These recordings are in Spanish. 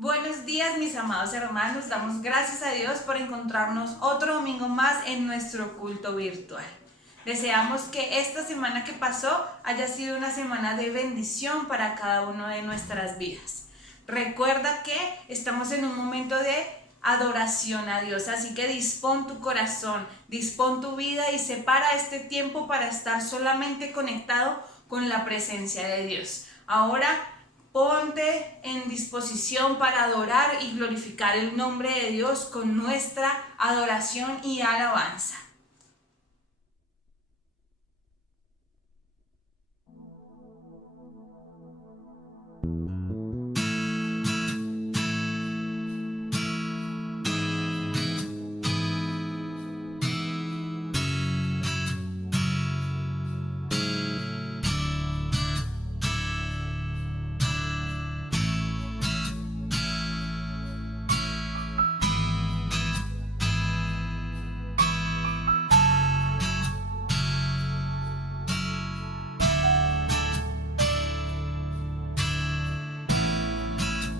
Buenos días, mis amados hermanos. Damos gracias a Dios por encontrarnos otro domingo más en nuestro culto virtual. Deseamos que esta semana que pasó haya sido una semana de bendición para cada uno de nuestras vidas. Recuerda que estamos en un momento de adoración a Dios, así que dispón tu corazón, dispón tu vida y separa este tiempo para estar solamente conectado con la presencia de Dios. Ahora ponte en disposición para adorar y glorificar el nombre de Dios con nuestra adoración y alabanza.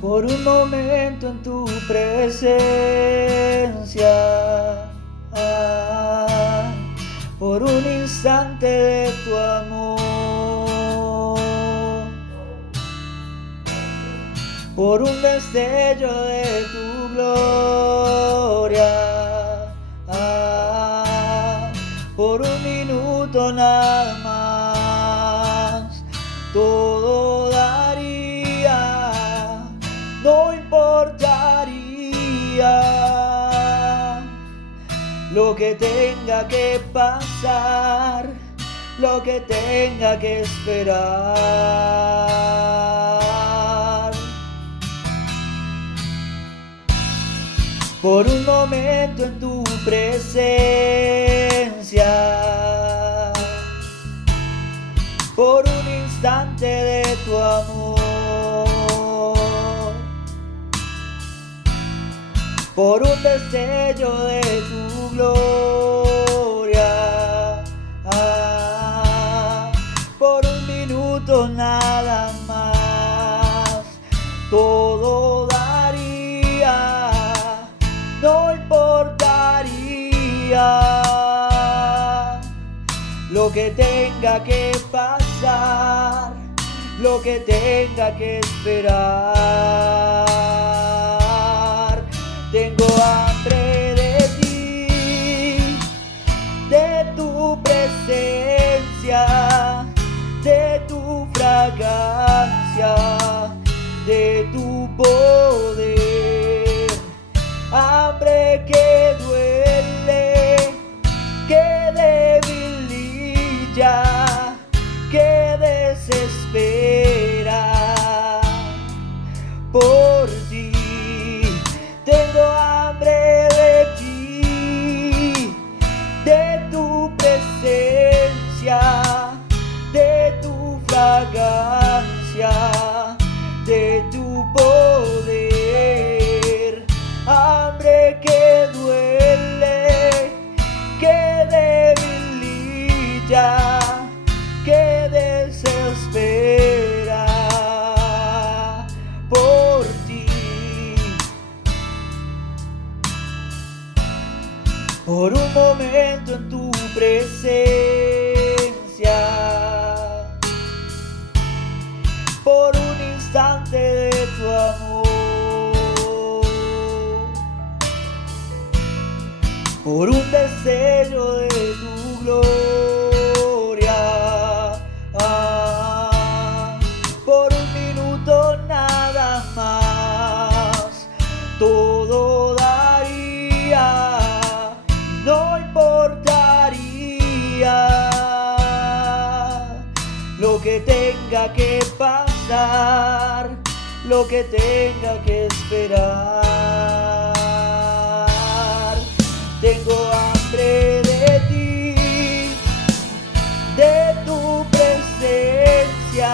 Por un momento en tu presencia, por un instante de tu amor, por un destello de tu gloria, por un minuto nada más, todo daría, no importaría lo que tenga que pasar, lo que tenga que esperar. Por un momento en tu presencia, por un instante de tu amor, por un destello de tu gloria, por un minuto nada más, todo daría, no importaría lo que tenga que pasar, lo que tenga que esperar. Tengo hambre de ti, de tu presencia, de tu fragancia, de tu poder. Hambre que duele, que debilita, que desespera por ti. Tengo hambre de ti, de tu presencia, de tu fragancia, de tu poder. Hambre que duele, que debilita, que desespera por ti. Por un momento en tu presencia, por un instante de tu amor, por un destello de tu gloria, por un minuto nada más, todo daría, no importaría lo que tenga que pasar, lo que tenga que esperar. Tengo hambre de ti, de tu presencia,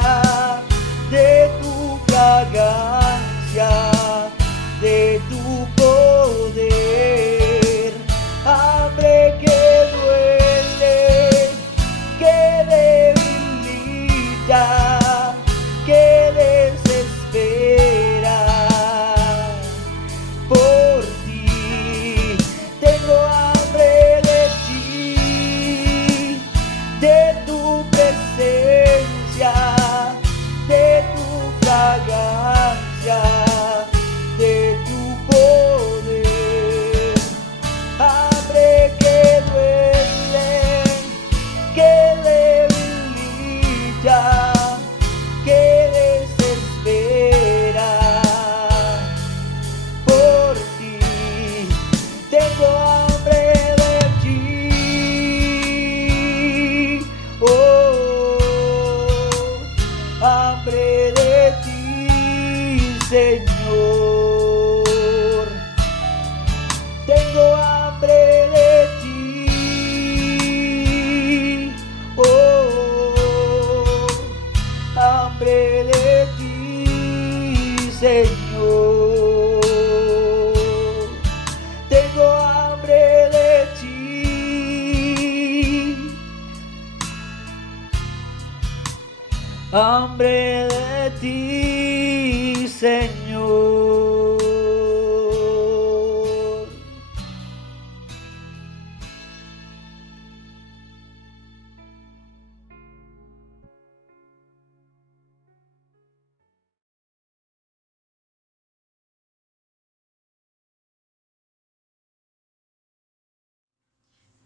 de tu fragancia, de tu poder. Hambre que duele, que debilita, que desespera presencia, de tu fragancia, de tu poder. Hambre que duele, que debilita, que desespera. Por ti tengo hambre de ti. Hambre de ti, Señor. Tengo hambre de ti. Hambre de ti, Señor. Tengo hambre de ti. Hambre de ti, Señor.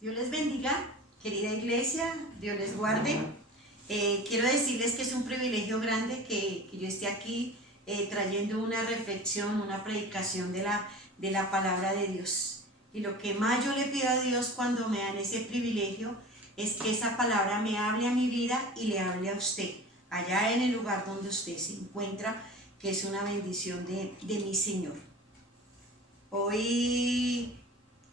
Dios les bendiga, querida iglesia, Dios les guarde. Quiero decirles que es un privilegio grande que yo esté aquí trayendo una reflexión, una predicación de la palabra de Dios. Y lo que más yo le pido a Dios cuando me dan ese privilegio es que esa palabra me hable a mi vida y le hable a usted, allá en el lugar donde usted se encuentra, que es una bendición de mi Señor. Hoy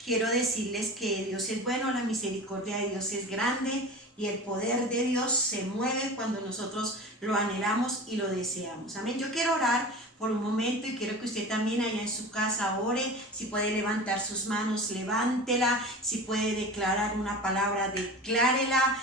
quiero decirles que Dios es bueno, la misericordia de Dios es grande y el poder de Dios se mueve cuando nosotros lo anhelamos y lo deseamos. Amén. Yo quiero orar por un momento y quiero que usted también allá en su casa ore. Si puede levantar sus manos, levántela. Si puede declarar una palabra, declárela.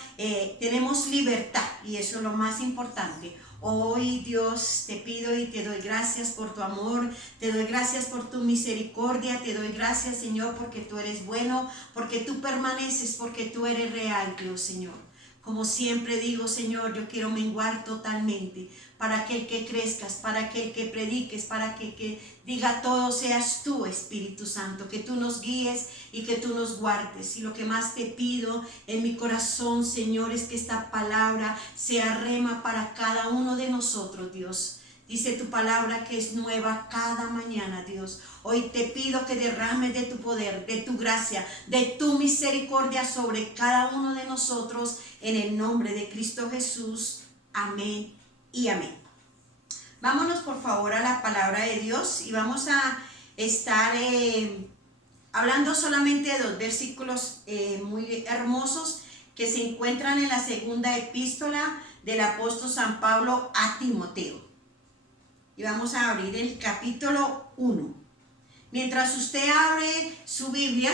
Tenemos libertad y eso es lo más importante. Hoy, Dios, te pido y te doy gracias por tu amor, te doy gracias por tu misericordia, te doy gracias, Señor, porque tú eres bueno, porque tú permaneces, porque tú eres real, Dios, Señor. Como siempre digo, Señor, yo quiero menguar totalmente para aquel que crezcas, para aquel que prediques, para que diga todo seas tú, Espíritu Santo, que tú nos guíes y que tú nos guardes. Y lo que más te pido en mi corazón, Señor, es que esta palabra sea rema para cada uno de nosotros, Dios. Dice tu palabra que es nueva cada mañana, Dios. Hoy te pido que derrames de tu poder, de tu gracia, de tu misericordia sobre cada uno de nosotros en el nombre de Cristo Jesús. Amén y amén. Vámonos por favor a la palabra de Dios y vamos a estar hablando solamente de dos versículos muy hermosos que se encuentran en la segunda epístola del apóstol San Pablo a Timoteo. Y vamos a abrir el capítulo 1. Mientras usted abre su Biblia,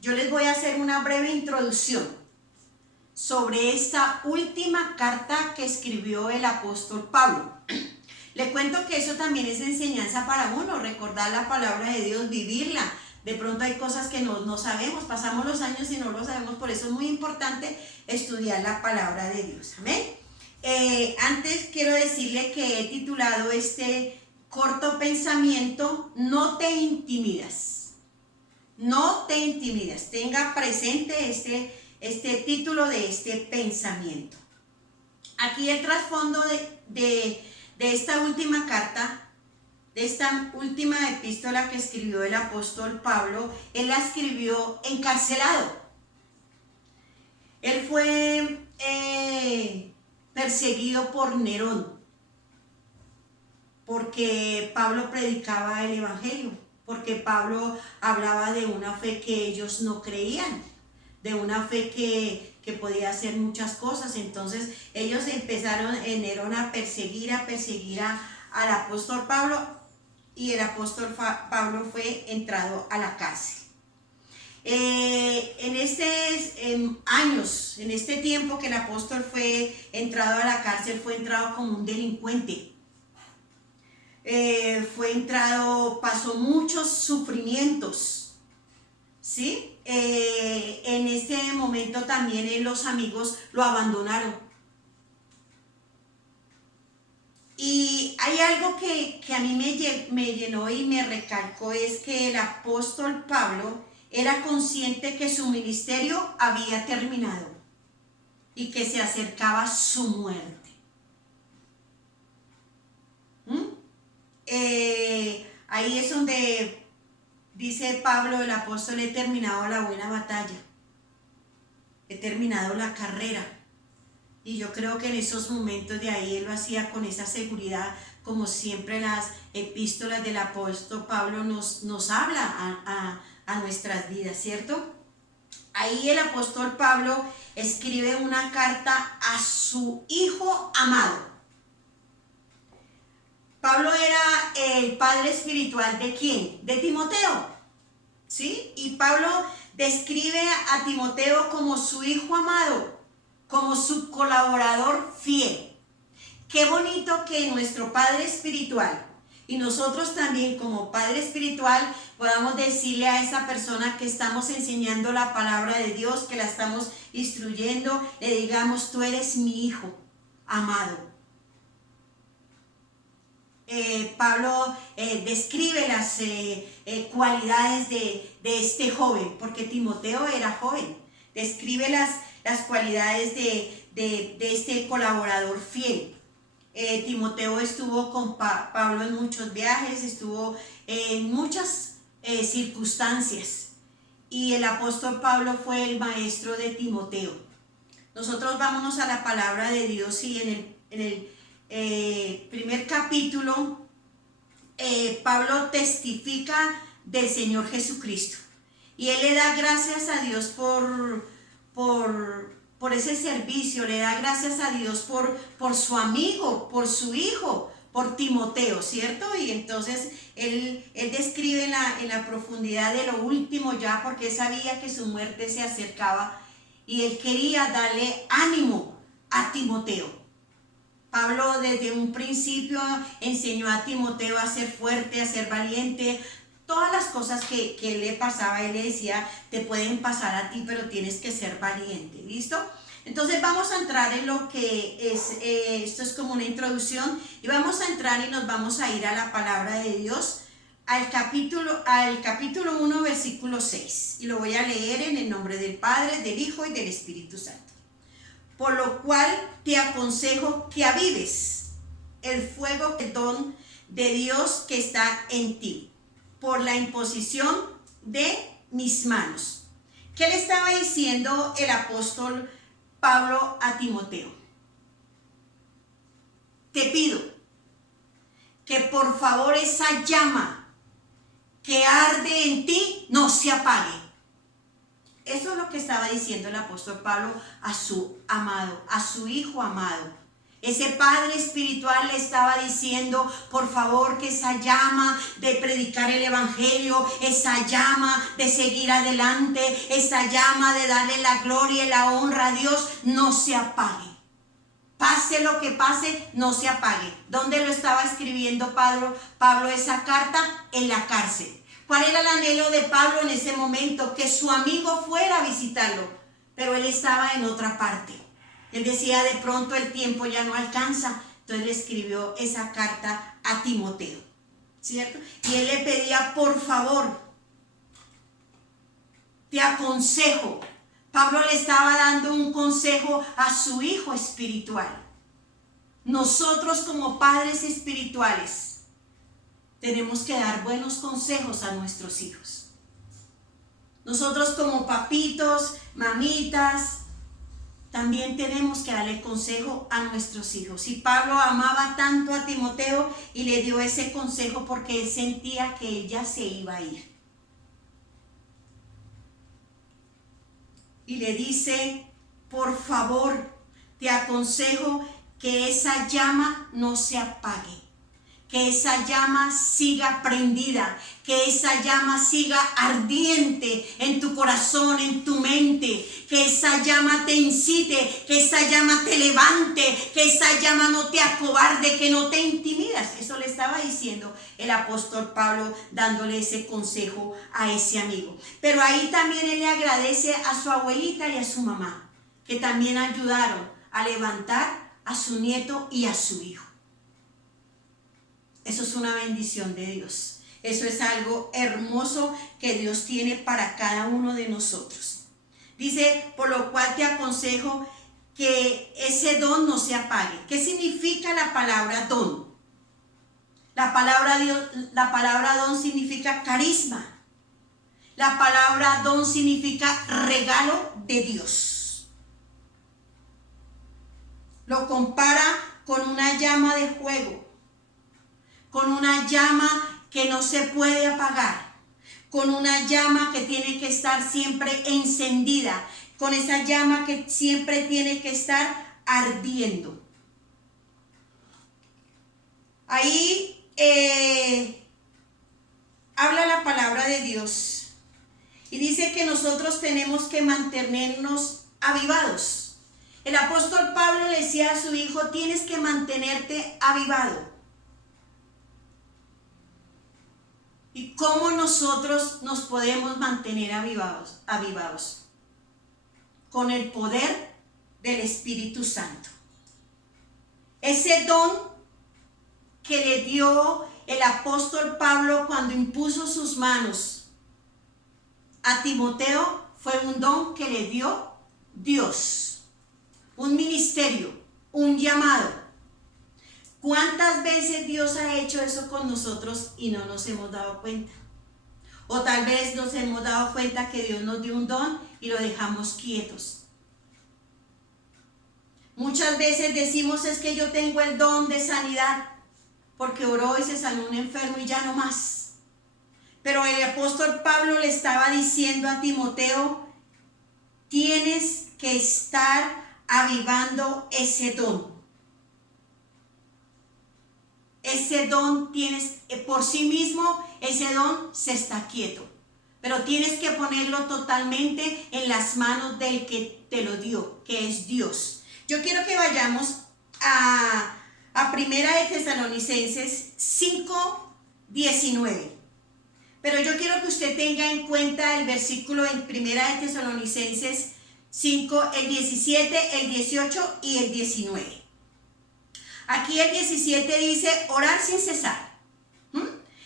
yo les voy a hacer una breve introducción sobre esta última carta que escribió el apóstol Pablo. Le cuento que eso también es enseñanza para uno, recordar la palabra de Dios, vivirla. De pronto hay cosas que no sabemos, pasamos los años y no lo sabemos, por eso es muy importante estudiar la palabra de Dios. Amén. Antes quiero decirle que he titulado este corto pensamiento, no te intimidas. No te intimidas. Tenga presente este título de este pensamiento. Aquí el trasfondo de esta última carta, de esta última epístola que escribió el apóstol Pablo, él la escribió encarcelado. Él fue perseguido por Nerón, porque Pablo predicaba el evangelio, porque Pablo hablaba de una fe que ellos no creían, de una fe que podía hacer muchas cosas. Entonces ellos empezaron en Nerón a perseguir al apóstol Pablo, y el apóstol Pablo fue entrado a la cárcel. En este tiempo que el apóstol fue entrado a la cárcel, fue entrado como un delincuente. Pasó muchos sufrimientos, ¿sí? En este momento también los amigos lo abandonaron, hay algo que a mí me llenó y me recalcó, es que el apóstol Pablo era consciente que su ministerio había terminado y que se acercaba su muerte. Ahí es donde dice Pablo, el apóstol: he terminado la buena batalla, he terminado la carrera. Y yo creo que en esos momentos de ahí él lo hacía con esa seguridad, como siempre las epístolas del apóstol Pablo nos habla a nuestras vidas, ¿cierto? Ahí el apóstol Pablo escribe una carta a su hijo amado. Pablo era el padre espiritual ¿de quién? De Timoteo, ¿sí? Y Pablo describe a Timoteo como su hijo amado, como su colaborador fiel. Qué bonito que nuestro padre espiritual y nosotros también como padre espiritual podamos decirle a esa persona que estamos enseñando la palabra de Dios, que la estamos instruyendo, le digamos: tú eres mi hijo amado. Pablo describe las cualidades de este joven, porque Timoteo era joven. Describe las cualidades de este colaborador fiel. Timoteo estuvo con Pablo en muchos viajes, estuvo en muchas circunstancias, y el apóstol Pablo fue el maestro de Timoteo. Nosotros vámonos a la palabra de Dios, y en el primer capítulo Pablo testifica del Señor Jesucristo, y él le da gracias a Dios por ese servicio, le da gracias a Dios por su amigo, por su hijo, por Timoteo, ¿cierto? Y entonces él describe en la profundidad de lo último ya, porque él sabía que su muerte se acercaba y él quería darle ánimo a Timoteo. Pablo desde un principio enseñó a Timoteo a ser fuerte, a ser valiente. Todas las cosas que le pasaba, él le decía: te pueden pasar a ti, pero tienes que ser valiente. ¿Listo? Entonces vamos a entrar en lo que es, esto es como una introducción, y vamos a entrar y nos vamos a ir a la palabra de Dios, al capítulo 1, versículo 6. Y lo voy a leer en el nombre del Padre, del Hijo y del Espíritu Santo. Por lo cual te aconsejo que avives el fuego del don de Dios que está en ti, por la imposición de mis manos. ¿Qué le estaba diciendo el apóstol Pablo a Timoteo? Te pido que por favor esa llama que arde en ti no se apague. Eso es lo que estaba diciendo el apóstol Pablo a su amado, a su hijo amado. Ese padre espiritual le estaba diciendo: por favor, que esa llama de predicar el evangelio, esa llama de seguir adelante, esa llama de darle la gloria y la honra a Dios no se apague. Pase lo que pase, no se apague. ¿Dónde lo estaba escribiendo Pablo esa carta? En la cárcel. ¿Cuál era el anhelo de Pablo en ese momento? Que su amigo fuera a visitarlo, pero él estaba en otra parte. Él decía: de pronto el tiempo ya no alcanza. Entonces le escribió esa carta a Timoteo, ¿cierto? Y él le pedía: por favor, te aconsejo. Pablo le estaba dando un consejo a su hijo espiritual. Nosotros como padres espirituales tenemos que dar buenos consejos a nuestros hijos. Nosotros como papitos, mamitas, también tenemos que darle consejo a nuestros hijos. Y Pablo amaba tanto a Timoteo y le dio ese consejo porque él sentía que ella se iba a ir. Y le dice: por favor, te aconsejo que esa llama no se apague, que esa llama siga prendida, que esa llama siga ardiente en tu corazón, en tu mente, que esa llama te incite, que esa llama te levante, que esa llama no te acobarde, que no te intimidas. Eso le estaba diciendo el apóstol Pablo, dándole ese consejo a ese amigo. Pero ahí también él le agradece a su abuelita y a su mamá, que también ayudaron a levantar a su nieto y a su hijo. Eso es una bendición de Dios. Eso es algo hermoso que Dios tiene para cada uno de nosotros. Dice, por lo cual te aconsejo que ese don no se apague. ¿Qué significa la palabra don? La palabra don significa carisma. La palabra don significa regalo de Dios. Lo compara con una llama de fuego, con una llama que no se puede apagar, con una llama que tiene que estar siempre encendida, con esa llama que siempre tiene que estar ardiendo. Ahí habla la palabra de Dios y dice que nosotros tenemos que mantenernos avivados. El apóstol Pablo le decía a su hijo, tienes que mantenerte avivado. ¿Y cómo nosotros nos podemos mantener avivados? Con el poder del Espíritu Santo. Ese don que le dio el apóstol Pablo cuando impuso sus manos a Timoteo fue un don que le dio Dios, un ministerio, un llamado. ¿Cuántas veces Dios ha hecho eso con nosotros y no nos hemos dado cuenta? O tal vez nos hemos dado cuenta que Dios nos dio un don y lo dejamos quietos. Muchas veces decimos, es que yo tengo el don de sanidad, porque oró y se sanó un enfermo y ya no más. Pero el apóstol Pablo le estaba diciendo a Timoteo, tienes que estar avivando ese don. Ese don tienes, por sí mismo, ese don se está quieto. Pero tienes que ponerlo totalmente en las manos del que te lo dio, que es Dios. Yo quiero que vayamos a Primera de Tesalonicenses 5:19. Pero yo quiero que usted tenga en cuenta el versículo en Primera de Tesalonicenses 5, el 17, el 18 y el 19. Aquí el 17 dice, orar sin cesar.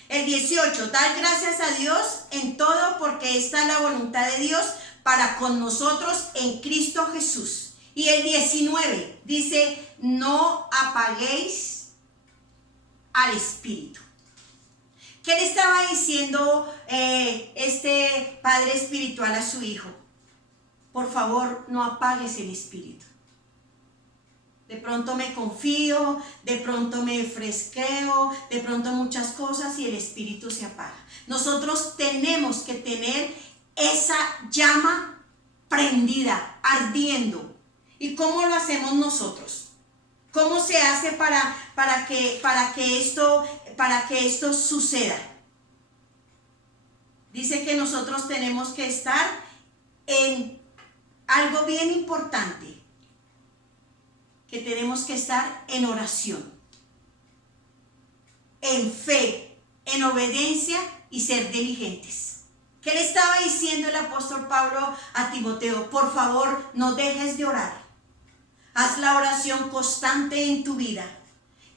El 18, dar gracias a Dios en todo porque esta es la voluntad de Dios para con nosotros en Cristo Jesús. Y el 19 dice, no apaguéis al Espíritu. ¿Qué le estaba diciendo este padre espiritual a su hijo? Por favor, no apagues el Espíritu. De pronto me confío, de pronto me fresqueo, de pronto muchas cosas y el Espíritu se apaga. Nosotros tenemos que tener esa llama prendida, ardiendo. ¿Y cómo lo hacemos nosotros? ¿Cómo se hace para que esto suceda? Dice que nosotros tenemos que estar en algo bien importante, que tenemos que estar en oración, en fe, en obediencia y ser diligentes. ¿Qué le estaba diciendo el apóstol Pablo a Timoteo? Por favor, no dejes de orar. Haz la oración constante en tu vida.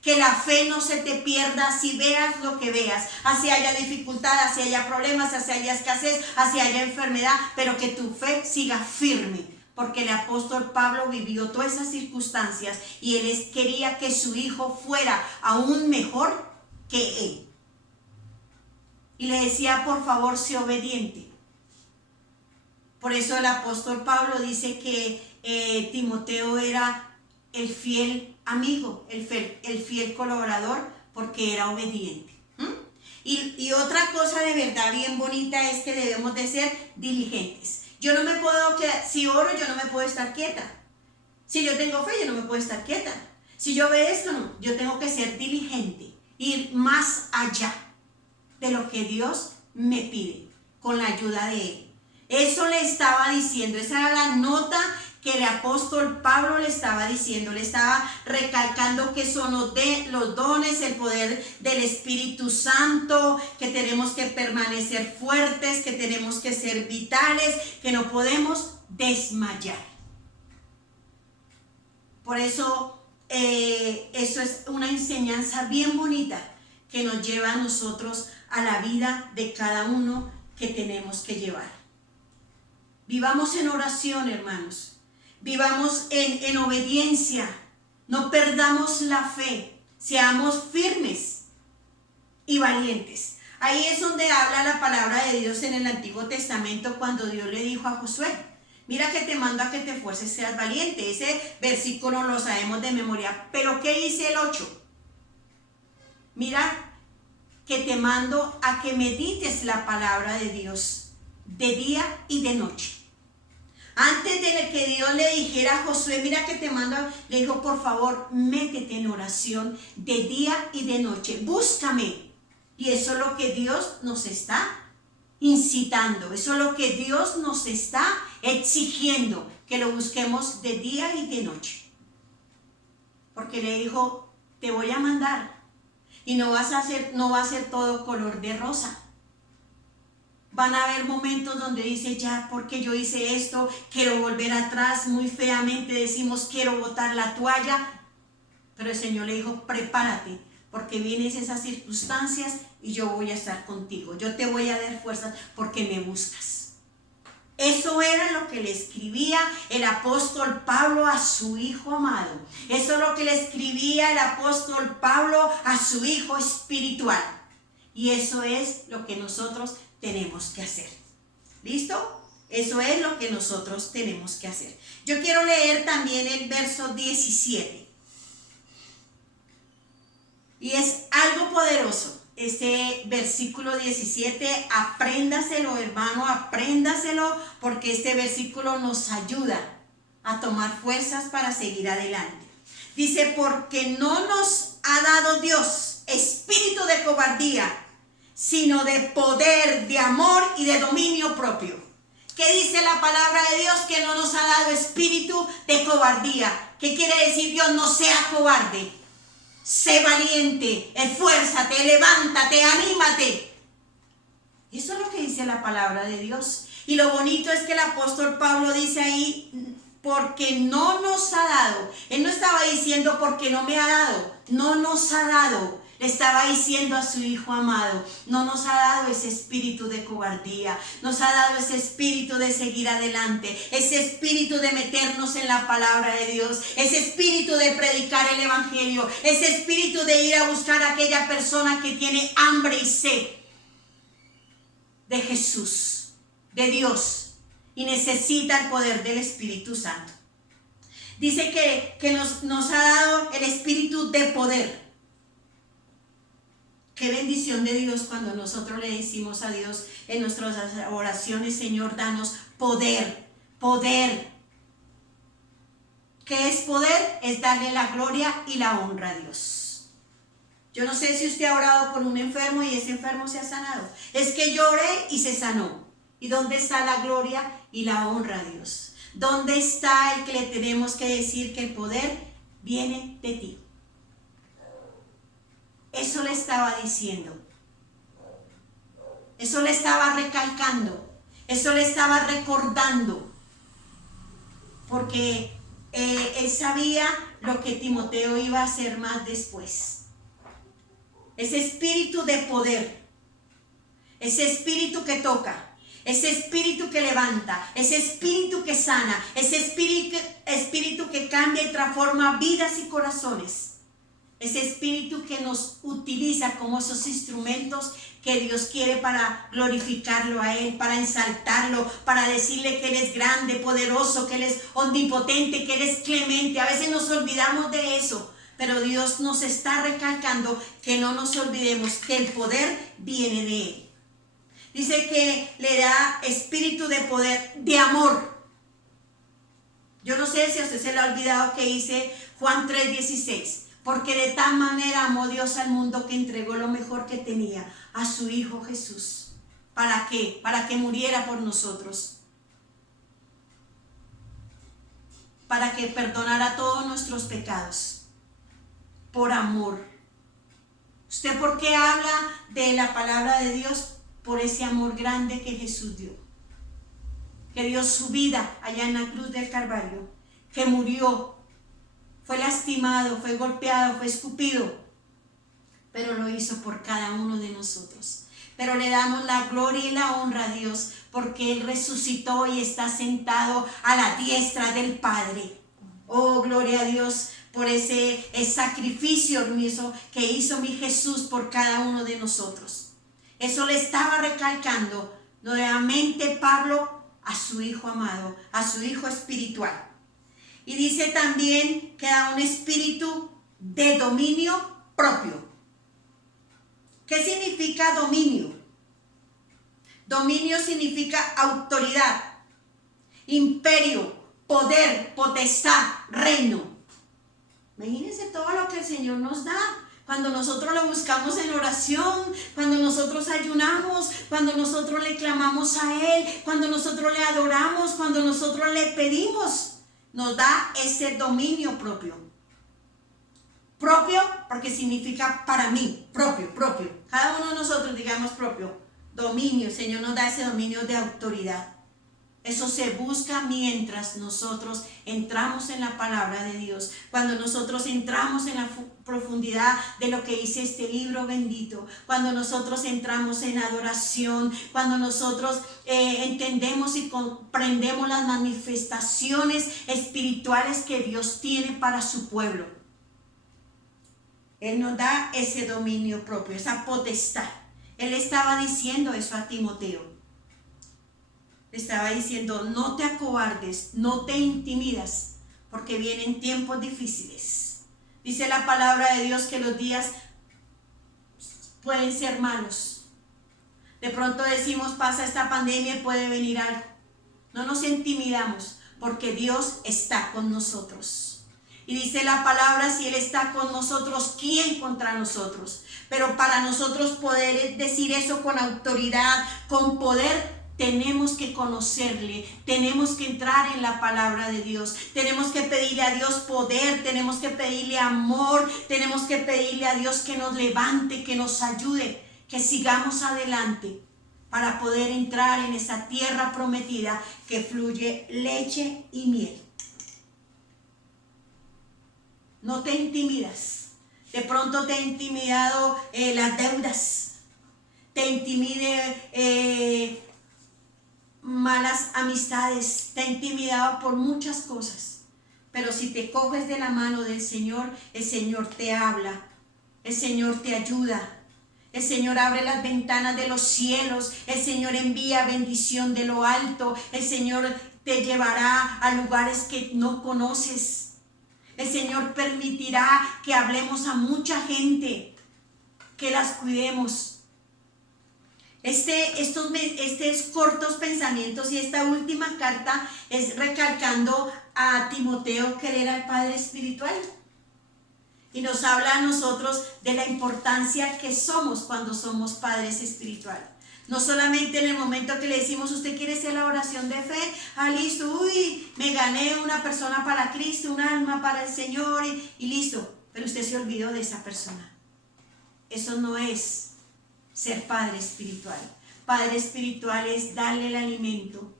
Que la fe no se te pierda, así veas lo que veas, así haya dificultad, así haya problemas, así haya escasez, así haya enfermedad, pero que tu fe siga firme, porque el apóstol Pablo vivió todas esas circunstancias y él quería que su hijo fuera aún mejor que él. Y le decía, por favor, sé obediente. Por eso el apóstol Pablo dice que Timoteo era el fiel amigo, el fiel colaborador, porque era obediente. Y otra cosa de verdad bien bonita es que debemos de ser diligentes. Yo no me puedo quedar, si oro yo no me puedo estar quieta. Si yo tengo fe yo no me puedo estar quieta. Si yo obedezco, no, yo tengo que ser diligente, ir más allá de lo que Dios me pide, con la ayuda de Él. Eso le estaba diciendo, esa era la nota que el apóstol Pablo le estaba diciendo, le estaba recalcando que son los dones, el poder del Espíritu Santo, que tenemos que permanecer fuertes, que tenemos que ser vitales, que no podemos desmayar. Por eso, eso es una enseñanza bien bonita, que nos lleva a nosotros a la vida de cada uno que tenemos que llevar. Vivamos en oración, hermanos. Vivamos en obediencia. No perdamos la fe. Seamos firmes y valientes. Ahí es donde habla la palabra de Dios en el Antiguo Testamento cuando Dios le dijo a Josué: mira que te mando a que te esfuerces, seas valiente. Ese versículo lo sabemos de memoria. Pero ¿qué dice el 8? Mira que te mando a que medites la palabra de Dios de día y de noche. Antes de que Dios le dijera a Josué, mira que te mando, le dijo: por favor, métete en oración de día y de noche. Búscame. Y eso es lo que Dios nos está incitando. Eso es lo que Dios nos está exigiendo, que lo busquemos de día y de noche. Porque le dijo: te voy a mandar. Y no va a ser todo color de rosa. Van a haber momentos donde dice: ya, porque yo hice esto, quiero volver atrás. Muy feamente decimos: quiero botar la toalla. Pero el Señor le dijo: prepárate, porque vienen esas circunstancias y yo voy a estar contigo. Yo te voy a dar fuerzas porque me buscas. Eso era lo que le escribía el apóstol Pablo a su hijo amado. Eso es lo que le escribía el apóstol Pablo a su hijo espiritual. Y eso es lo que nosotros tenemos que hacer. ¿Listo? Eso es lo que nosotros tenemos que hacer. Yo quiero leer también el verso 17. Y es algo poderoso. Este versículo 17, apréndaselo, hermano, apréndaselo, porque este versículo nos ayuda a tomar fuerzas para seguir adelante. Dice: porque no nos ha dado Dios espíritu de cobardía, sino de poder, de amor y de dominio propio. ¿Qué dice la palabra de Dios? Que no nos ha dado espíritu de cobardía. ¿Qué quiere decir Dios? No sea cobarde. Sé valiente, esfuérzate, levántate, anímate. Eso es lo que dice la palabra de Dios. Y lo bonito es que el apóstol Pablo dice ahí: porque no nos ha dado. Él no estaba diciendo porque no me ha dado. No nos ha dado. Le estaba diciendo a su hijo amado: no nos ha dado ese espíritu de cobardía, nos ha dado ese espíritu de seguir adelante, ese espíritu de meternos en la palabra de Dios, ese espíritu de predicar el evangelio, ese espíritu de ir a buscar a aquella persona que tiene hambre y sed de Jesús, de Dios, y necesita el poder del Espíritu Santo. Dice que nos ha dado el espíritu de poder. Qué bendición de Dios cuando nosotros le decimos a Dios en nuestras oraciones: Señor, danos poder, poder. ¿Qué es poder? Es darle la gloria y la honra a Dios. Yo no sé si usted ha orado por un enfermo y ese enfermo se ha sanado. Es que yo oré y se sanó. ¿Y dónde está la gloria y la honra a Dios? ¿Dónde está el que le tenemos que decir que el poder viene de ti? Eso le estaba diciendo, eso le estaba recalcando, eso le estaba recordando, porque él sabía lo que Timoteo iba a hacer más después. Ese espíritu de poder, ese espíritu que toca, ese espíritu que levanta, ese espíritu que sana, ese espíritu que cambia y transforma vidas y corazones. Ese espíritu que nos utiliza como esos instrumentos que Dios quiere para glorificarlo a Él, para ensaltarlo, para decirle que Él es grande, poderoso, que Él es omnipotente, que Él es clemente. A veces nos olvidamos de eso, pero Dios nos está recalcando que no nos olvidemos que el poder viene de Él. Dice que le da espíritu de poder, de amor. Yo no sé si a usted se le ha olvidado que dice Juan 3:16. Porque de tal manera amó Dios al mundo que entregó lo mejor que tenía, a su Hijo Jesús. ¿Para qué? Para que muriera por nosotros. Para que perdonara todos nuestros pecados. Por amor. ¿Usted por qué habla de la palabra de Dios? Por ese amor grande que Jesús dio. Que dio su vida allá en la cruz del Calvario. Que murió. Fue lastimado, fue golpeado, fue escupido pero lo hizo por cada uno de nosotros. Pero le damos la gloria y la honra a Dios porque Él resucitó y está sentado a la diestra del Padre. Oh, gloria a Dios por ese sacrificio hermoso que hizo mi Jesús por cada uno de nosotros. Eso le estaba recalcando nuevamente Pablo a su Hijo amado, a su Hijo espiritual. Y dice también que da un espíritu de dominio propio. ¿Qué significa dominio? Dominio significa autoridad, imperio, poder, potestad, reino. Imagínense todo lo que el Señor nos da. Cuando nosotros lo buscamos en oración, cuando nosotros ayunamos, cuando nosotros le clamamos a Él, cuando nosotros le adoramos, cuando nosotros le pedimos, nos da ese dominio propio. Propio porque significa para mí, propio. Cada uno de nosotros digamos propio. Dominio, el Señor nos da ese dominio de autoridad. Eso se busca mientras nosotros entramos en la palabra de Dios, cuando nosotros entramos en la profundidad de lo que dice este libro bendito, cuando nosotros entramos en adoración, cuando nosotros entendemos y comprendemos las manifestaciones espirituales que Dios tiene para su pueblo. Él nos da ese dominio propio, esa potestad. Él estaba diciendo eso a Timoteo. Estaba diciendo, no te acobardes, no te intimidas, porque vienen tiempos difíciles. Dice la palabra de Dios que los días pueden ser malos. De pronto decimos, pasa esta pandemia y puede venir algo. No nos intimidamos, porque Dios está con nosotros. Y dice la palabra, si Él está con nosotros, ¿quién contra nosotros? Pero para nosotros poder decir eso con autoridad, con poder, tenemos que conocerle, tenemos que entrar en la palabra de Dios, tenemos que pedirle a Dios poder, tenemos que pedirle amor, tenemos que pedirle a Dios que nos levante, que nos ayude, que sigamos adelante para poder entrar en esa tierra prometida que fluye leche y miel. No te intimidas. De pronto te ha intimidado las deudas, te intimide malas amistades, te ha intimidado por muchas cosas. Pero si te coges de la mano del Señor, el Señor te habla, el Señor te ayuda. El Señor abre las ventanas de los cielos, el Señor envía bendición de lo alto, el Señor te llevará a lugares que no conoces. El Señor permitirá que hablemos a mucha gente, que las cuidemos. Estos cortos pensamientos y esta última carta es recalcando a Timoteo que él era el padre espiritual. Y nos habla a nosotros de la importancia que somos cuando somos padres espirituales. No solamente en el momento que le decimos, usted quiere hacer la oración de fe, listo, me gané una persona para Cristo, un alma para el Señor y listo. Pero usted se olvidó de esa persona. Eso no es ser padre espiritual. Padre espiritual es darle el alimento,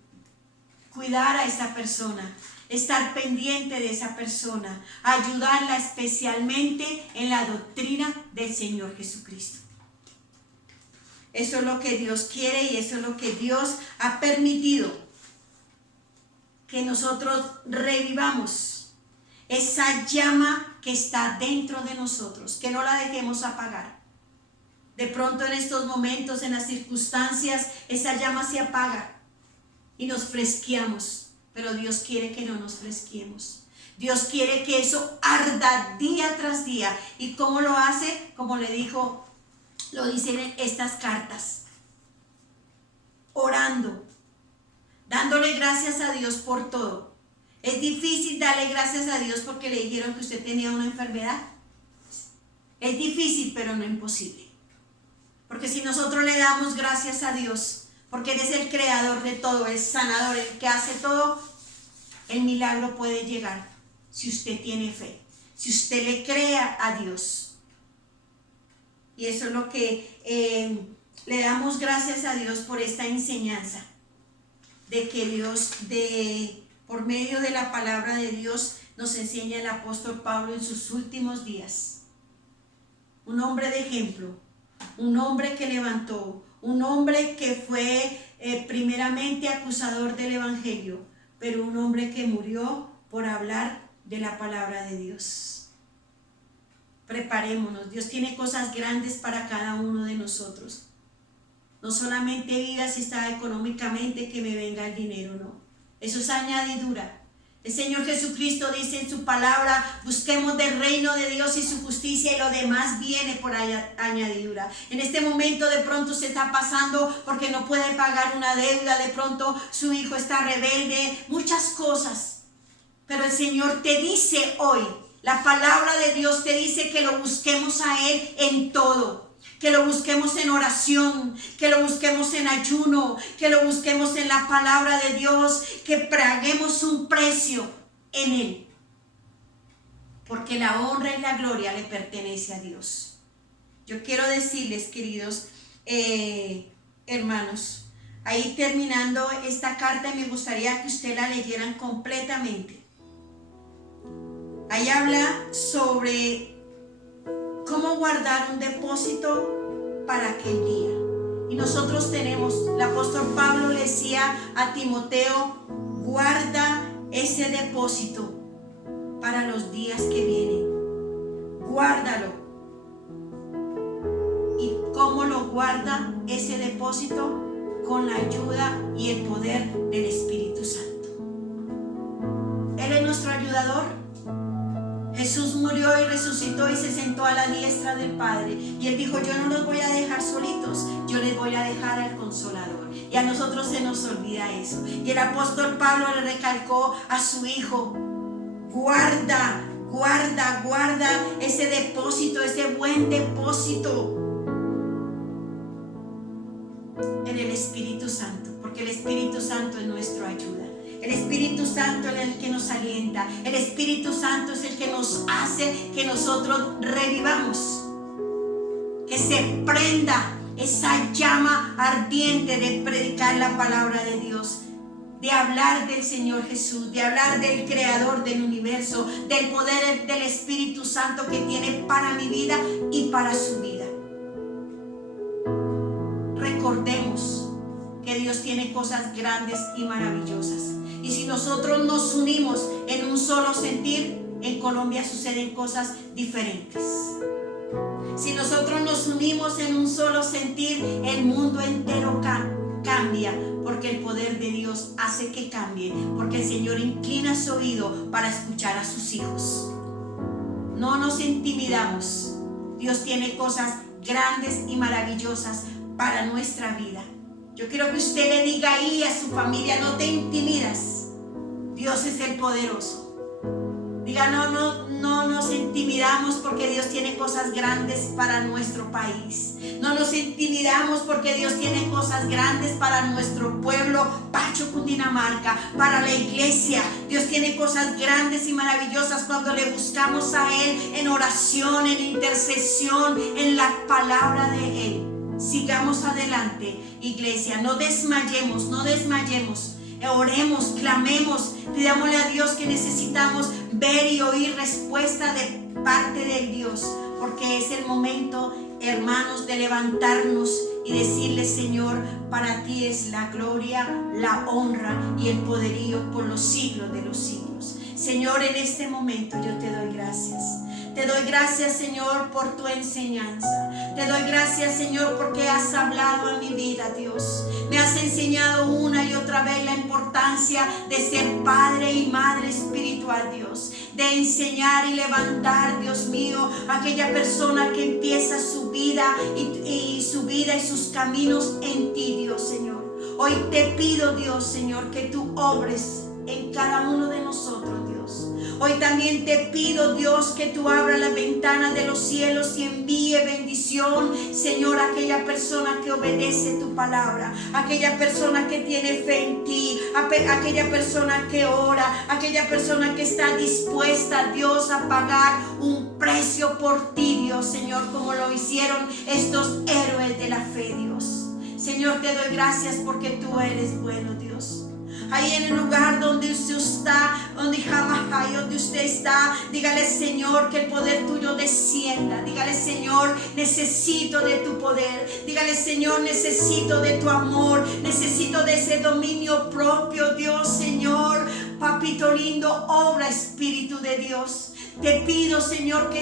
cuidar a esa persona, estar pendiente de esa persona, ayudarla especialmente en la doctrina del Señor Jesucristo. Eso es lo que Dios quiere y eso es lo que Dios ha permitido, que nosotros revivamos esa llama que está dentro de nosotros, que no la dejemos apagar. De pronto en estos momentos, en las circunstancias, esa llama se apaga y nos fresqueamos, pero Dios quiere que no nos fresquemos. Dios quiere que eso arda día tras día. ¿Y cómo lo hace? Como le dijo, lo dicen en estas cartas, orando, dándole gracias a Dios por todo. Es difícil darle gracias a Dios porque le dijeron que usted tenía una enfermedad. Es difícil, pero no imposible. Porque si nosotros le damos gracias a Dios, porque Él es el creador de todo, el sanador, el que hace todo, el milagro puede llegar si usted tiene fe, si usted le crea a Dios. Y eso es lo que le damos gracias a Dios por esta enseñanza, de que Dios, por medio de la palabra de Dios, nos enseña el apóstol Pablo en sus últimos días. un hombre de ejemplo, un hombre que levantó, un hombre que fue primeramente acusador del evangelio, pero un hombre que murió por hablar de la palabra de Dios. Preparémonos, Dios tiene cosas grandes para cada uno de nosotros. No solamente viva si está económicamente, que me venga el dinero, no. Eso es añadidura. El Señor Jesucristo dice en su palabra, busquemos del reino de Dios y su justicia y lo demás viene por añadidura. En este momento de pronto se está pasando porque no puede pagar una deuda, de pronto su hijo está rebelde, muchas cosas. Pero el Señor te dice hoy, la palabra de Dios te dice que lo busquemos a Él en todo. Que lo busquemos en oración, que lo busquemos en ayuno, que lo busquemos en la palabra de Dios, que paguemos un precio en Él. Porque la honra y la gloria le pertenece a Dios. Yo quiero decirles, queridos hermanos, ahí terminando esta carta, me gustaría que usted la leyeran completamente. Ahí habla sobre cómo guardar un depósito para aquel día. Y nosotros tenemos, el apóstol Pablo le decía a Timoteo, guarda ese depósito para los días que vienen. Guárdalo. ¿Y cómo lo guarda ese depósito? Con la ayuda y el poder del Espíritu Santo. Él es nuestro ayudador. Jesús murió y resucitó y se sentó a la diestra del Padre. Y Él dijo, yo no los voy a dejar solitos, yo les voy a dejar al Consolador. Y a nosotros se nos olvida eso. Y el apóstol Pablo le recalcó a su hijo, guarda ese depósito, ese buen depósito en el Espíritu Santo. Porque el Espíritu Santo es nuestra ayuda. El Espíritu Santo es el que nos alienta. El Espíritu Santo es el que nos hace que nosotros revivamos. Que se prenda esa llama ardiente de predicar la palabra de Dios. De hablar del Señor Jesús. De hablar del Creador del universo. Del poder del Espíritu Santo que tiene para mi vida y para su vida. Recordemos que Dios tiene cosas grandes y maravillosas. Y si nosotros nos unimos en un solo sentir, en Colombia suceden cosas diferentes. Si nosotros nos unimos en un solo sentir, el mundo entero cambia, porque el poder de Dios hace que cambie, porque el Señor inclina su oído para escuchar a sus hijos. No nos intimidamos. Dios tiene cosas grandes y maravillosas para nuestra vida. Yo quiero que usted le diga ahí a su familia, no te intimidas. Dios es el poderoso. Diga, no nos intimidamos porque Dios tiene cosas grandes para nuestro país. No nos intimidamos porque Dios tiene cosas grandes para nuestro pueblo, Pacho, Cundinamarca, para la iglesia. Dios tiene cosas grandes y maravillosas cuando le buscamos a Él en oración, en intercesión, en la palabra de Él. Sigamos adelante, iglesia, no desmayemos. Oremos, clamemos, pidámosle a Dios que necesitamos ver y oír respuesta de parte de Dios, porque es el momento, hermanos, de levantarnos y decirle, Señor, para ti es la gloria, la honra y el poderío por los siglos de los siglos. Señor, en este momento yo te doy gracias. Te doy gracias, Señor, por tu enseñanza. Te doy gracias, Señor, porque has hablado a mi vida, Dios. Me has enseñado una y otra vez la importancia de ser padre y madre espiritual, Dios. De enseñar y levantar, Dios mío, a aquella persona que empieza su vida y sus caminos en ti, Dios, Señor. Hoy te pido, Dios, Señor, que tú obres en cada uno de nosotros, Dios. Hoy también te pido, Dios, que tú abras las ventanas de los cielos y envíe bendición, Señor, a aquella persona que obedece tu palabra, aquella persona que tiene fe en ti, aquella persona que ora, aquella persona que está dispuesta, Dios, a pagar un precio por ti, Dios, Señor, como lo hicieron estos héroes de la fe, Dios. Señor, te doy gracias porque tú eres bueno, Dios. Ahí en el lugar donde usted está, donde usted está, dígale, Señor, que el poder tuyo descienda. Dígale, Señor, necesito de tu poder. Dígale, Señor, necesito de tu amor, necesito de ese dominio propio, Dios, Señor. Papito lindo, obra Espíritu de Dios. Te pido, Señor, que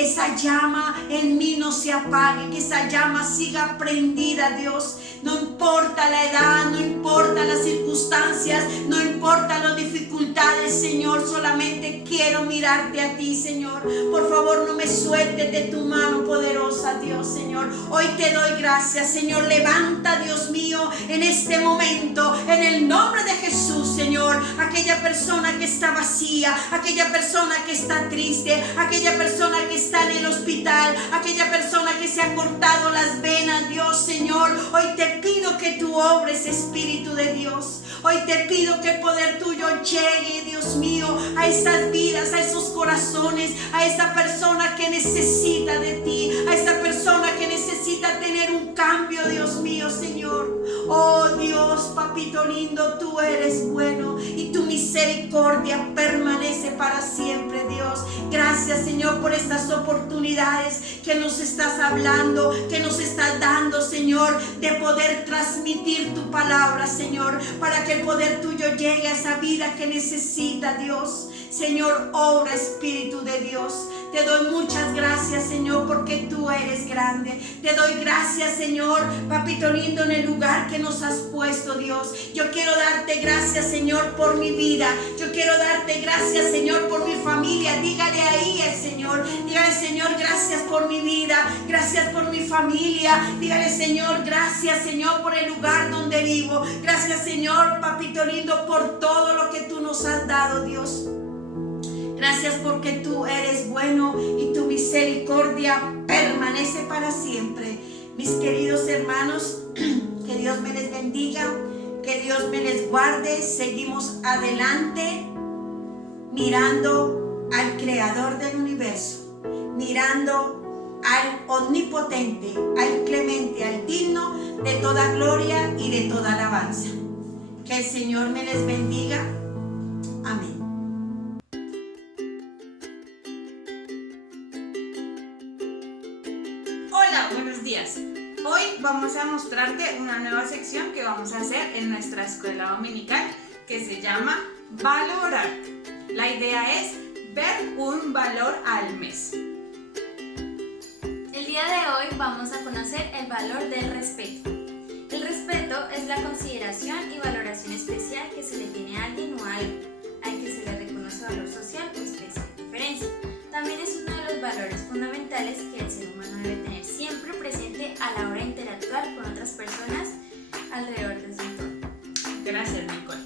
esa llama en mí no se apague, que esa llama siga prendida, Dios. No importa la edad, no importa las circunstancias, no importa las dificultades, Señor. Solamente quiero mirarte a ti, Señor. Por favor, no me sueltes de tu mano poderosa, Dios, Señor. Hoy te doy gracias, Señor. Levanta, Dios mío, en este momento, en el nombre de Jesús, Señor, aquella persona que está vacía, aquella persona que está triste, aquella persona que está en el hospital, aquella persona que se ha cortado las venas, Dios, Señor. Hoy te pido que tú obres, Espíritu de Dios. Hoy te pido que el poder tuyo llegue, Dios mío, a estas vidas, a esos corazones, a esa persona que necesita de ti, a esa persona que necesita tener un cambio, Dios mío, Señor. Oh Dios, papito lindo, tú eres bueno y tu misericordia permanece para siempre, Dios. Gracias, Señor, por estas oportunidades que nos estás hablando, que nos estás dando, Señor, de poder transmitir tu palabra, Señor, para que el poder tuyo llegue a esa vida que necesita, Dios. Señor, obra Espíritu de Dios. Te doy muchas gracias, Señor, porque tú eres grande. Te doy gracias, Señor, papito lindo, en el lugar que nos has puesto, Dios. Yo quiero darte gracias, Señor, por mi vida. Yo quiero darte gracias, Señor, por mi familia. Dígale ahí al Señor. Dígale, Señor, gracias por mi vida. Gracias por mi familia. Dígale, Señor, gracias, Señor, por el lugar donde vivo. Gracias, Señor, papito lindo, por todo lo que tú nos has dado, Dios. Gracias porque tú eres bueno y tu misericordia permanece para siempre. Mis queridos hermanos, que Dios me les bendiga, que Dios me les guarde. Seguimos adelante mirando al Creador del universo, mirando al omnipotente, al clemente, al digno de toda gloria y de toda alabanza. Que el Señor me les bendiga. Amén. Hola, buenos días. Hoy vamos a mostrarte una nueva sección que vamos a hacer en nuestra escuela dominical que se llama Valorar. La idea es ver un valor al mes. El día de hoy vamos a conocer el valor del respeto. El respeto es la consideración y valoración especial que se le tiene a alguien o a algo, al que se le reconoce valor social o especial diferencia. También es uno de los valores fundamentales que el ser humano debe tener siempre presente a la hora de interactuar con otras personas alrededor de su entorno. Gracias, Nicole.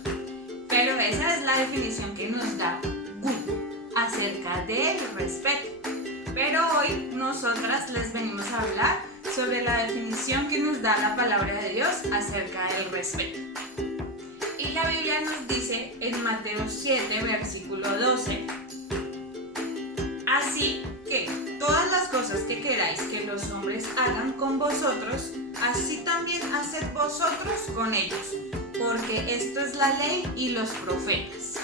Pero esa es la definición que nos da Google acerca del respeto. Pero hoy nosotras les venimos a hablar sobre la definición que nos da la palabra de Dios acerca del respeto. Y la Biblia nos dice en Mateo 7, versículo 12: así que todas las cosas que queráis que los hombres hagan con vosotros, así también haced vosotros con ellos, porque esto es la ley y los profetas.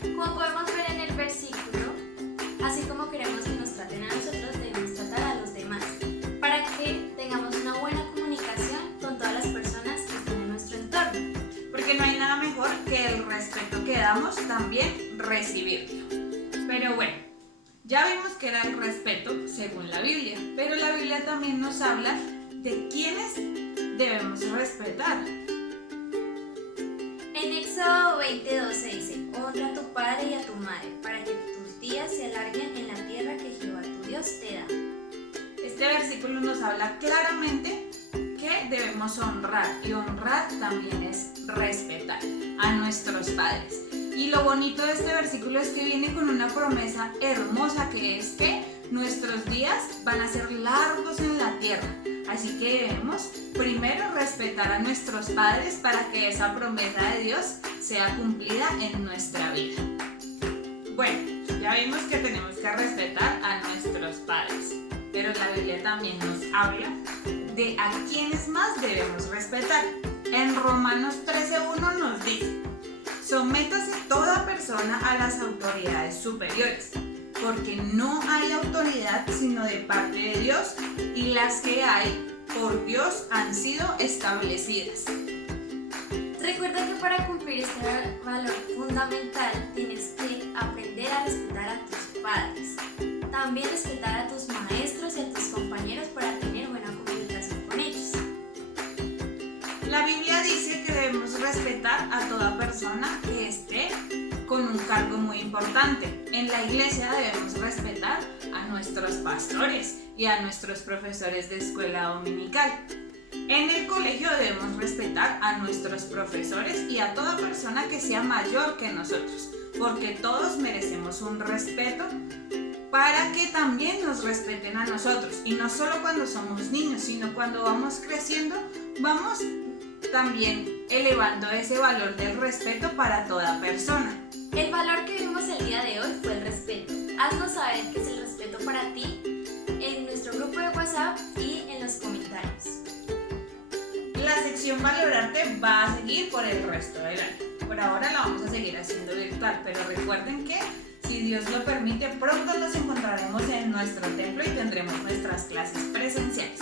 Como podemos ver en el versículo, así como queremos que nos traten a nosotros, debemos tratar a los demás, para que tengamos una buena comunicación con todas las personas que están en nuestro entorno. Porque no hay nada mejor que el respeto que damos también recibirlo. Pero bueno, ya vimos que era el respeto según la Biblia, pero la Biblia también nos habla de quiénes debemos respetar. En Éxodo 20:12 dice: honra a tu padre y a tu madre, para que tus días se alarguen en la tierra que Jehová tu Dios te da. Este versículo nos habla claramente que debemos honrar, y honrar también es respetar a nuestros padres. Y lo bonito de este versículo es que viene con una promesa hermosa, que es que nuestros días van a ser largos en la tierra. Así que debemos primero respetar a nuestros padres para que esa promesa de Dios sea cumplida en nuestra vida. Bueno, ya vimos que tenemos que respetar a nuestros padres, pero la Biblia también nos habla de a quiénes más debemos respetar. En Romanos 13:1 nos dice: sométase toda persona a las autoridades superiores, porque no hay autoridad autoridad, sino de parte de Dios, y las que hay por Dios han sido establecidas. Recuerda que para cumplir este valor fundamental tienes que aprender a respetar a tus padres. También respetar a tus maestros y a tus compañeros para tener buena comunicación con ellos. La Biblia dice que debemos respetar a toda persona que esté con un cargo muy importante. En la iglesia debemos respetar a nuestros pastores y a nuestros profesores de escuela dominical. En el colegio debemos respetar a nuestros profesores y a toda persona que sea mayor que nosotros, porque todos merecemos un respeto para que también nos respeten a nosotros. Y no solo cuando somos niños, sino cuando vamos creciendo, vamos también elevando ese valor del respeto para toda persona. El valor que vimos el día de hoy fue el respeto. Haznos saber qué es el respeto para ti en nuestro grupo de WhatsApp y en los comentarios. La sección Valorarte va a seguir por el resto del año. Por ahora la vamos a seguir haciendo virtual, pero recuerden que si Dios lo permite, pronto nos encontraremos en nuestro templo y tendremos nuestras clases presenciales.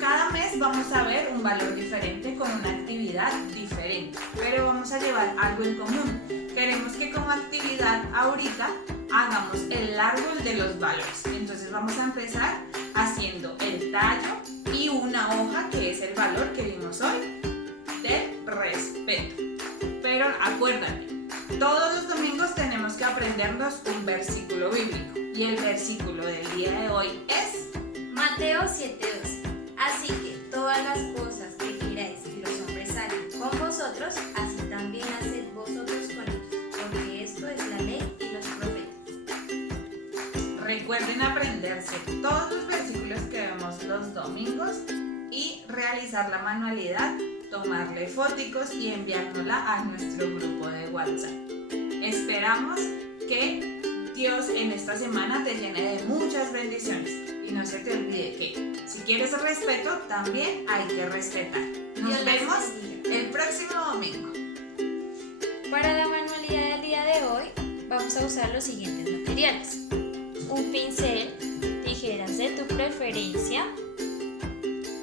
Cada mes vamos a ver un valor diferente con una actividad diferente, pero vamos a llevar algo en común. Queremos que como actividad ahorita hagamos el árbol de los valores. Entonces vamos a empezar haciendo el tallo y una hoja, que es el valor que vimos hoy, del respeto. Pero acuérdate, todos los domingos tenemos que aprendernos un versículo bíblico, y el versículo del día de hoy es Mateo 7:2. Así que todas las cosas que queráis que los hombres hagan con vosotros, así también haced vosotros con ellos, porque esto es la ley y los profetas. Recuerden aprenderse todos los versículos que vemos los domingos y realizar la manualidad, tomarle foticos y enviárnosla a nuestro grupo de WhatsApp. Esperamos que Dios en esta semana te llene de muchas bendiciones y no se te olvide que si quieres respeto, también hay que respetar. Nos vemos el próximo domingo. Para la manualidad del día de hoy vamos a usar los siguientes materiales: un pincel, tijeras de tu preferencia,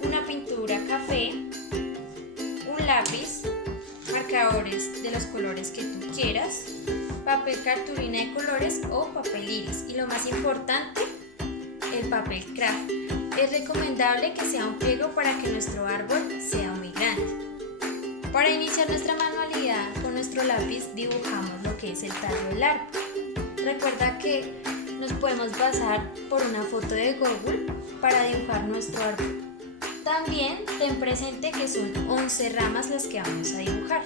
una pintura café, un lápiz, marcadores de los colores que tú quieras, papel cartulina de colores o papel iris, y lo más importante, el papel craft. Es recomendable que sea un pliego para que nuestro árbol sea muy grande. Para iniciar nuestra manualidad, con nuestro lápiz dibujamos lo que es el tallo del árbol. Recuerda que nos podemos basar por una foto de Google para dibujar nuestro árbol. También ten presente que son 11 ramas las que vamos a dibujar.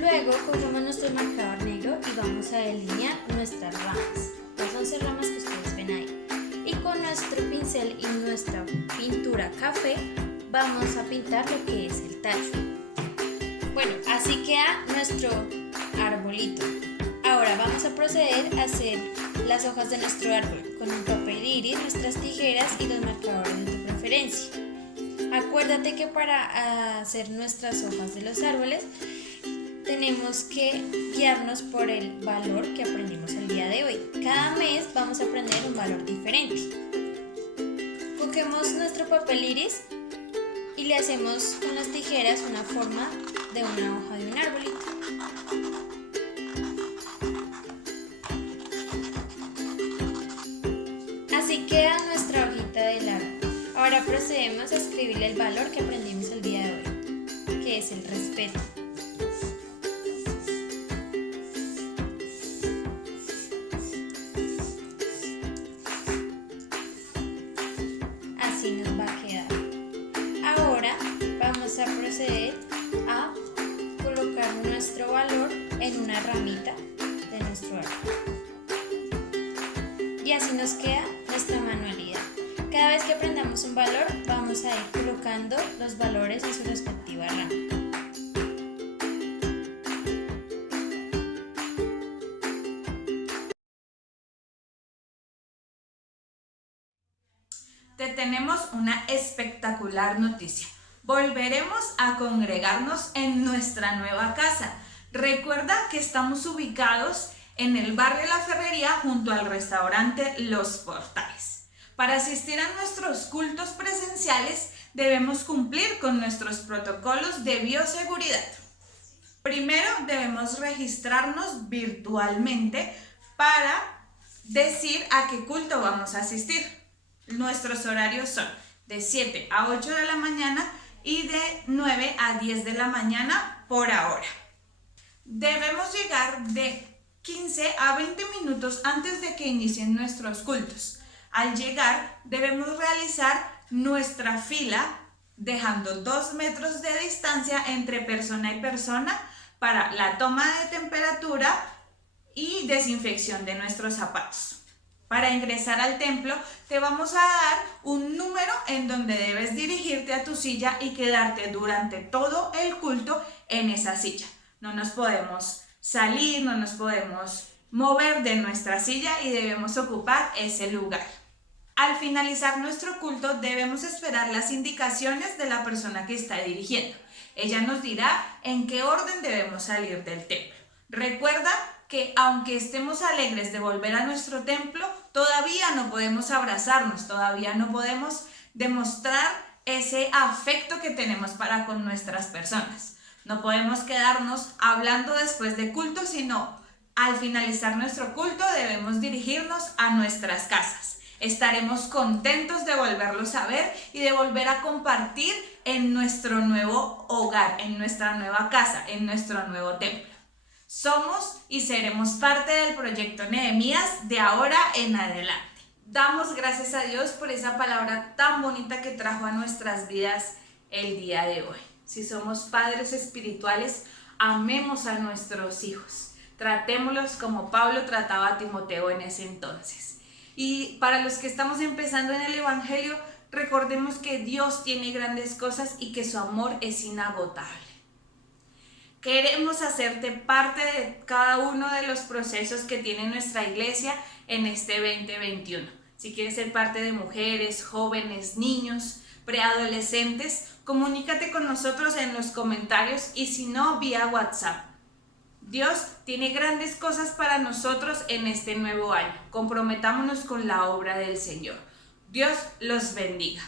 Luego cogemos nuestro marcador negro y vamos a delinear nuestras ramas, las 11 ramas que ustedes ven ahí. Y con nuestro pincel y nuestra pintura café vamos a pintar lo que es el tallo. Bueno, así queda nuestro arbolito. Ahora vamos a proceder a hacer las hojas de nuestro árbol con un papel iris, nuestras tijeras y los marcadores de tu preferencia. Acuérdate que para hacer nuestras hojas de los árboles tenemos que guiarnos por el valor que aprendimos el día de hoy. Cada mes vamos a aprender un valor diferente. Cogemos nuestro papel iris y le hacemos con las tijeras una forma de una hoja de un arbolito. Así queda nuestra hojita del árbol. Ahora procedemos a escribirle el valor que aprendimos el día de hoy, que es el respeto. Así nos va a quedar. Ahora vamos a proceder a colocar nuestro valor en una ramita de nuestro árbol. Y así nos queda nuestra manualidad. Cada vez que aprendamos un valor, vamos a ir colocando los valores en su respectiva rama. Te tenemos una espectacular noticia. Volveremos a congregarnos en nuestra nueva casa. Recuerda que estamos ubicados en el barrio La Ferrería junto al restaurante Los Portales. Para asistir a nuestros cultos presenciales debemos cumplir con nuestros protocolos de bioseguridad. Primero debemos registrarnos virtualmente para decir a qué culto vamos a asistir. Nuestros horarios son de 7 a 8 de la mañana y de 9 a 10 de la mañana por ahora. Debemos llegar de 15 a 20 minutos antes de que inicien nuestros cultos. Al llegar debemos realizar nuestra fila dejando 2 metros de distancia entre persona y persona para la toma de temperatura y desinfección de nuestros zapatos. Para ingresar al templo te vamos a dar un número en donde debes dirigirte a tu silla y quedarte durante todo el culto en esa silla. No nos podemos salir, no nos podemos mover de nuestra silla y debemos ocupar ese lugar. Al finalizar nuestro culto debemos esperar las indicaciones de la persona que está dirigiendo. Ella nos dirá en qué orden debemos salir del templo. Recuerda que aunque estemos alegres de volver a nuestro templo, todavía no podemos abrazarnos, todavía no podemos demostrar ese afecto que tenemos para con nuestras personas. No podemos quedarnos hablando después de culto, sino al finalizar nuestro culto debemos dirigirnos a nuestras casas. Estaremos contentos de volverlos a ver y de volver a compartir en nuestro nuevo hogar, en nuestra nueva casa, en nuestro nuevo templo. Somos y seremos parte del proyecto Nehemías de ahora en adelante. Damos gracias a Dios por esa palabra tan bonita que trajo a nuestras vidas el día de hoy. Si somos padres espirituales, amemos a nuestros hijos. Tratémoslos como Pablo trataba a Timoteo en ese entonces. Y para los que estamos empezando en el Evangelio, recordemos que Dios tiene grandes cosas y que su amor es inagotable. Queremos hacerte parte de cada uno de los procesos que tiene nuestra iglesia en este 2021. Si quieres ser parte de mujeres, jóvenes, niños, preadolescentes, comunícate con nosotros en los comentarios y si no, vía WhatsApp. Dios tiene grandes cosas para nosotros en este nuevo año. Comprometámonos con la obra del Señor. Dios los bendiga.